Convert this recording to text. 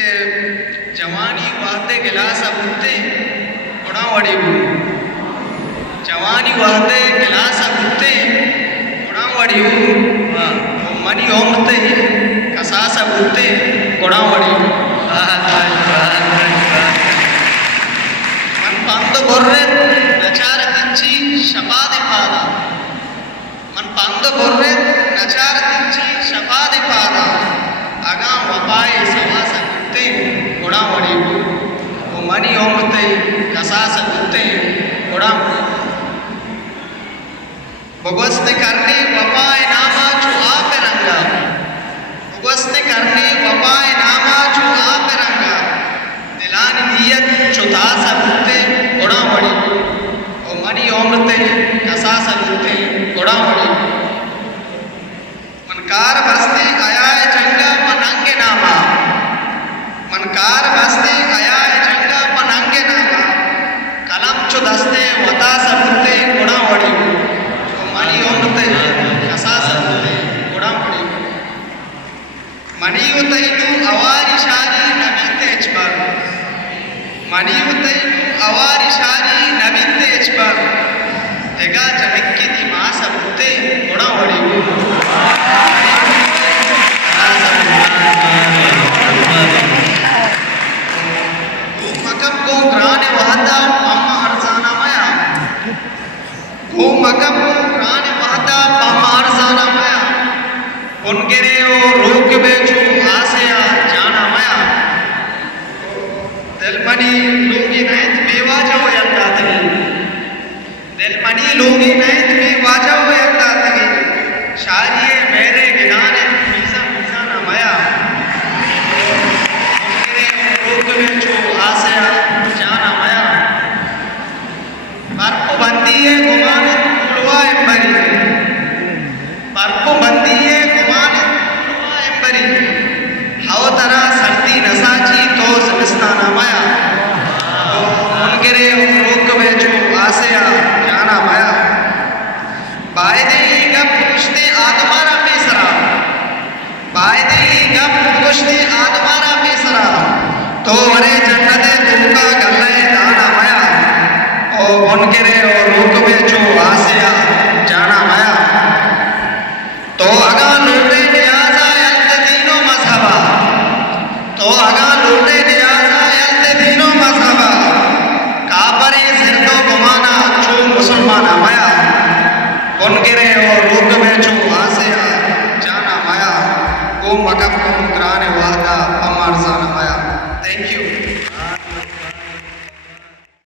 के जवानी वादे गिलास बुत्ते उड़ावड़ी जवानी वादे गिलास बुत्ते उड़ावड़ी मनी ओमते कसास बुत्ते उड़ावड़ी मन पंद गोर्रे नचार तिंची शपादे पादा मन पंद गोर्रे नचार तिंची शपादे पादा आगा वपाए सवास बुत्ते उड़ावड़ी मनी ओमते कसास बुत्ते उड़ावड़ी भगवस्ते करने वपाए नामा जो आप रंगा भगवस्ते करने वपाए नामा जो आप रंगा दिलानी नियत चुतास बुत्ते उड़ावड़ी मनी ओमते कसास बुत्ते उड़ावड़ी मनकार बस्ते आयाए जंगा पनंगे नामा मनकार बस्ते आयाए जंगा पनंगे नामा कलम चो दस्ते वतास बुत्ते उड़ावड़ी मनी ओमते कसास बुत्ते उड़ावड़ी मनी उतैनु अवारी शादी नबी तेज पर मनी उतैनु अवारी शादी नबी तेज पर हेगा जमिक्की दी मास बुत्ते उड़ावड़ी मकम को ग्राने वहदा पम्मा अरसाना मया को मकम को ग्राने वहदा पम्मा अरसाना मया उनकेरे ओ रोक बेचू आसेया जाना मया दिलमनी लोगी नैत बेवाजा हो यल्ला तगी दिलमनी लोगी नैत बेवाजा हो यल्ला तगी शारिये मेरे गिनाने मीसा मीसा ना मया रोक बेचू आसेया जाना मया परपु बंदी है गुमाने कुलवा एंबरी परपु बंदी है गुमाने कुलवा एंबरी हवतरा सर्दी नसाची तो समिस्ताना मया उनके रोक बेचू आसेया जाना मया बायदे गप कुश्ते आदमारा बेसरा बायदे गप कुश्ते आदमारा बेसरा तो वरे जन्नते तुमका गल्ले दाना मया ओ उनके रोक बेचू आसेया जाना मया तो अगा लूटे नियाजा यल्ते दीनो मजहबा तो अगा लूटे नियाजा यल्ते दीनो मजहबा कापरे सिरतो गुमाना चू मुसलमाना मया उनके रोक बेचू आसेया जाना मया को मकम ग्राने वादा अमर जाना मया थैंक यू